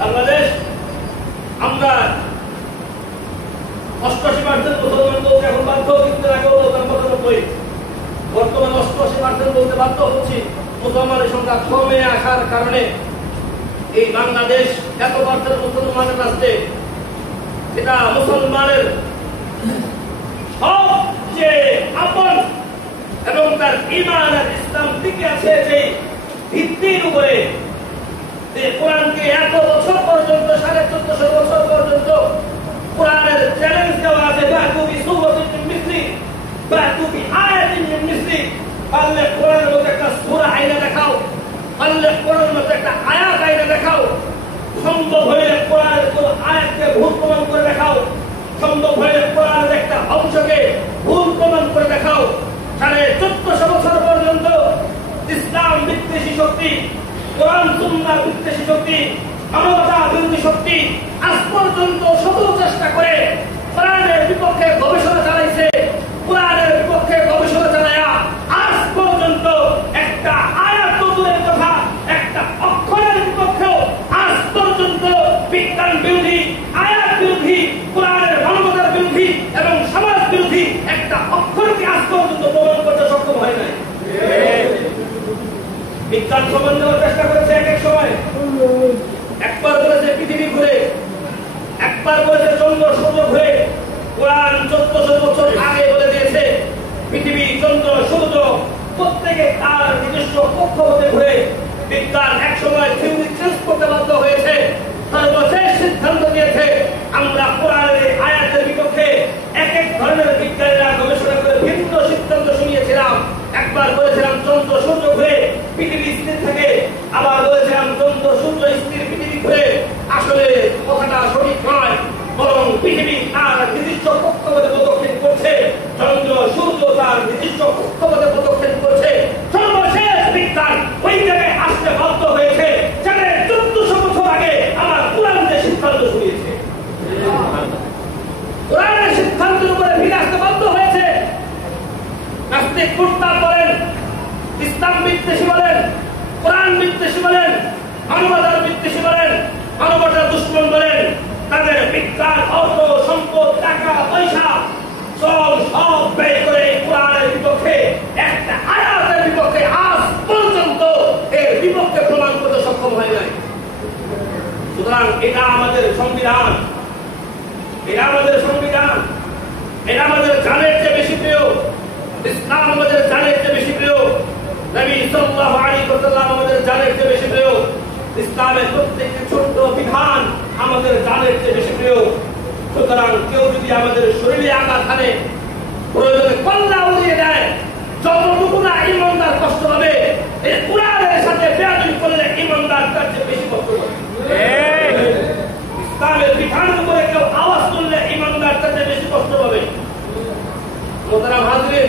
বাংলাদেশ আমরা 88% মুসলমান বলতে এখন বাধ্য, কিন্তু আগেও বলতাম 95, বর্তমানে 88% বলতে বাধ্য হচ্ছি। মুসলমানের সংখ্যা কমে আসার কারণে এই বাংলাদেশ এত পার্সেন্ট মুসলমানের রাষ্ট্রে, এটা মুসলমানের সবচেয়ে আপন এবং তার ঈমান আর ইসলাম টিকে আছে যে ভিত্তির উপরে, যে কোরআনকে এত বছর পর্যন্ত 1450 বছর পর্যন্ত কোরআনের চ্যালেঞ্জ দেওয়া আছে, বাতুবি সূরাতিন মিন মিসলি, বাতুবি আয়াতিন মিন মিসলি, পারলে কোরআনের মধ্যে একটা সূরা আইনা দেখাও, পারলে কোরআনের মধ্যে একটা আয়াত আইনা দেখাও, সম্ভব হলে কোরআনের কোন আয়াতকে ভুল প্রমাণ করে দেখাও, সম্ভব হলে কোরআনের একটা অংশকে ভুল প্রমাণ করে দেখাও। 1450 বছর পর্যন্ত ইসলাম বিদ্বেষী শক্তি, কোরআন সুন্নাহ বিদ্বেষী শক্তি, মানবতা বিরোধী শক্তি আজ পর্যন্ত শত চেষ্টা করে কোরআনের বিপক্ষে গবেষণা চালাইছে, কোরআনের বিপক্ষে গবেষণা চালায়া আজ পর্যন্ত একটা আয়াত দূরের কথা, একটা অক্ষরের বিপক্ষেও আজ পর্যন্ত বিজ্ঞান বিরোধী, আয়াত বিরোধী, কোরআনের মানবতার বিরোধী এবং সমাজ বিরোধী একটা অক্ষরকে আজ পর্যন্ত প্রমাণ করতে সক্ষম হয় নাই। বিজ্ঞান প্রমাণ দেওয়ার চেষ্টা করেছে এক সময়, একবার বলেছে পৃথিবী ঘুরে, একবার বলেছে চন্দ্র সূর্য ঘুরে। কোরআন 1400 বছর আগে বলে দিয়েছে পৃথিবী, চন্দ্র, সূর্য প্রত্যেকে তার নিজস্ব কক্ষপথে ঘুরে। বিজ্ঞান এক সময় থিওরি চেঞ্জ করতে বাধ্য হয়েছে, সর্বশেষ সিদ্ধান্ত নিয়েছে আমরা কোরআনের আয়াতের বিপক্ষে এক এক ধরনের বিজ্ঞানীরা গবেষণা করে ভিন্ন সিদ্ধান্ত শুনিয়েছিলাম। একবার বলেছিলাম চন্দ্র সূর্য ঘুরে পৃথিবী স্থির থাকে, আবার বলেছিলাম চন্দ্র সূর্য স্থির পৃথিবী ঘুরে। আসলে কথাটা সঠিক নয়, বরং পৃথিবী তার নিজস্ব কক্ষপথে প্রদক্ষিণ করছে, চন্দ্র সূর্য তার নিজস্ব কক্ষপথে প্রদক্ষিণ করছে। সর্বশেষ বিজ্ঞান ওই জায়গায় আসতে বাধ্য হয়েছে যেখানে 1400 বছর আগে আমার কোরআন যে সিদ্ধান্ত শুনিয়েছে, কোরআনের সিদ্ধান্তের উপরে ফিরে আসতে বাধ্য হয়েছে। নাস্তিক মুরতাদ বলেন, ইসলাম বিদ্বেষী বলেন, কোরআন বিদ্বেষী বলেন, মানবতার বিদ্বেষী বলেন, মানবতার দুশ্মন বলেন, তাদের বিজ্ঞান, অর্থ, সম্পদ, টাকা পয়সা সব ব্যয় করে কোরআনের বিপক্ষে একটা আয়াতের বিপক্ষে আজ পর্যন্ত এর বিপক্ষে প্রমাণ করতে সক্ষম হয় নাই। সুতরাং এটা আমাদের সংবিধান, এটা আমাদের সংবিধান, এটা আমাদের জানের চেয়ে বেশি প্রিয়। ইসলাম আমাদের জানের চেয়ে বেশি প্রিয়, নবী সাল্লাল্লাহু আলাইহি ওয়াসাল্লাম আমাদের জানের চেয়ে বেশি প্রিয়, ইসলামের প্রত্যেকটি ছোট্ট বিধান আমাদের জানের চেয়ে বেশি প্রিয়। সুতরাং কেউ যদি আমাদের শরীরে আঘাত হানে, প্রয়োজনে কল্লা উড়িয়ে দেয়, যতটুকু না ইমানদার কষ্ট পাবে, এই কোরআনের সাথে বেয়াদবি করলে ইমানদার তার চেয়ে বেশি কষ্ট পাবে। ইসলামের বিধানের উপরে কেউ আওয়াজ তুললে ইমানদার তার চেয়ে বেশি কষ্ট পাবে। মোহতারাম হাজরিন,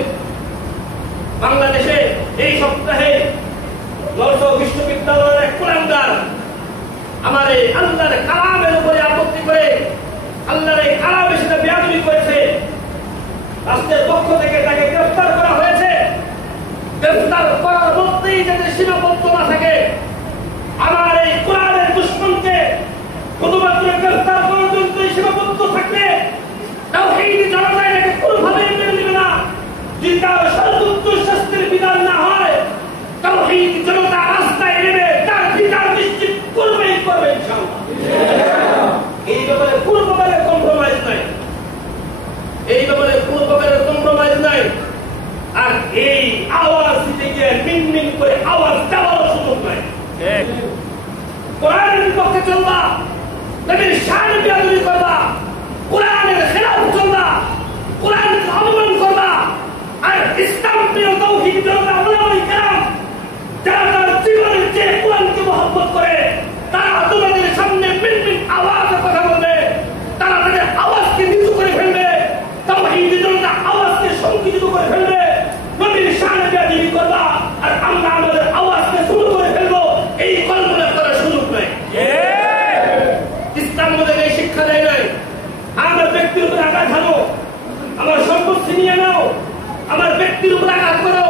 বাংলাদেশে এই সপ্তাহে নরসহ বিশ্ববিদ্যালয়ের এক কুলাঙ্গার আমার এই আল্লাহর কালামের উপরে আপত্তি করে আল্লাহর এই কালামের সাথে বেয়াদবি করেছে। রাষ্ট্রের পক্ষ থেকে তাকে গ্রেফতার করা হয়েছে। গ্রেফতার করার মধ্যেই যাতে সীমাবদ্ধ না থাকে, আমার এই কোরআনের দুশমনকে শুধুমাত্র গ্রেফতার পর্যন্ত সীমাবদ্ধ থাকলে তাওহীদি জনতা এটাকে কোনোভাবেই মেনে নেবে না। যদি তার সর্বোচ্চ শাস্তির বিধান না হয়, তাওহীদি জনতা রাস্তায় নেমে তার বিচার নিশ্চিত করবেই করবে ইনশাআল্লাহ। এই ব্যাপারে কোনো প্রকারের কম্প্রোমাইজ নাই, এই ব্যাপারে কোনো প্রকারের কম্প্রোমাইজ নাই। আর এই আওয়াজ দিতে গিয়ে মিনমিন করে আওয়াজ দেওয়ারও সুযোগ নাই। কোরআনের বিপক্ষে চলবা, নবীর শানে বেয়াদবি করবা, কোরআনের খেলাফ চলবা, কোরআনকে অবমান করবা, আর ইসলাম প্রিয় তাওহীদ জনতা উলামায়ে কেরাম যারা তার জীবনের চেয়ে কোরআনকে মহব্বত করে, তারা তোমাদের সামনে মিনমিন আওয়াজে কথা বলবে, তারা তাদের আওয়াজকে নিচু করে ফেলবে, তাওহীদ জনতা আওয়াজকে সংকুচিত করে ফেলবে, নবীর শানে বেয়াদবি করবা, আর আমরা আমাদের আওয়াজকে শুরু করে ফেলবো। এই কল্পনা করার সুযোগ নাই। ইসলাম আমাদের এই শিক্ষা দেয় নাই। আমার ব্যক্তির উপর আঘাত হানো, আমার সম্পদ ছিনিয়ে নাও, আমার ব্যক্তির উপর আঘাত করো,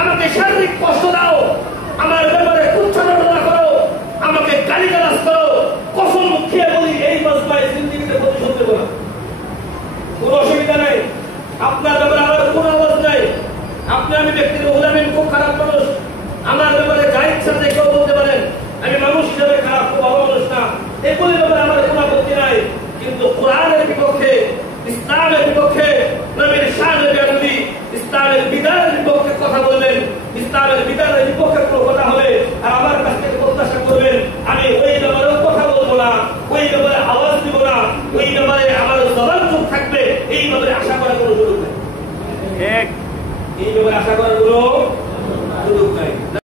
আমাকে শারীরিক কষ্ট দাও, আমার ব্যাপারে কুচ্ছারণা করো, আমাকে গালিগালাজ করো, কসম আমিন খুব খারাপ মানুষ, আমার ব্যাপারে যা ইচ্ছা যে কেউ বলতে পারেন, আমি মানুষ হিসেবে খারাপ, খুব ভালো মানুষ না, এগুলির ব্যাপারে আমার কোনো আপত্তি নাই। কিন্তু কোরআনের বিপক্ষে, ইসলামের বিপক্ষে, নবীর শানের বিরোধী, ইসলামের বিধানের বিপক্ষে কথা বলবেন, ইসলামের বিধানের বিপক্ষে কোনো কথা হবে আর আমার কাছ থেকে প্রত্যাশা করবেন আমি ওই ব্যাপারেও কথা বলবো না, ওই ব্যাপারে আওয়াজ দিব না, ওই ব্যাপারে আমার জবান চুপ থাকবে, এই ব্যাপারে আশা করার কোনো সুযোগ নেই। এই ব্যাপারে আশা করার কোনো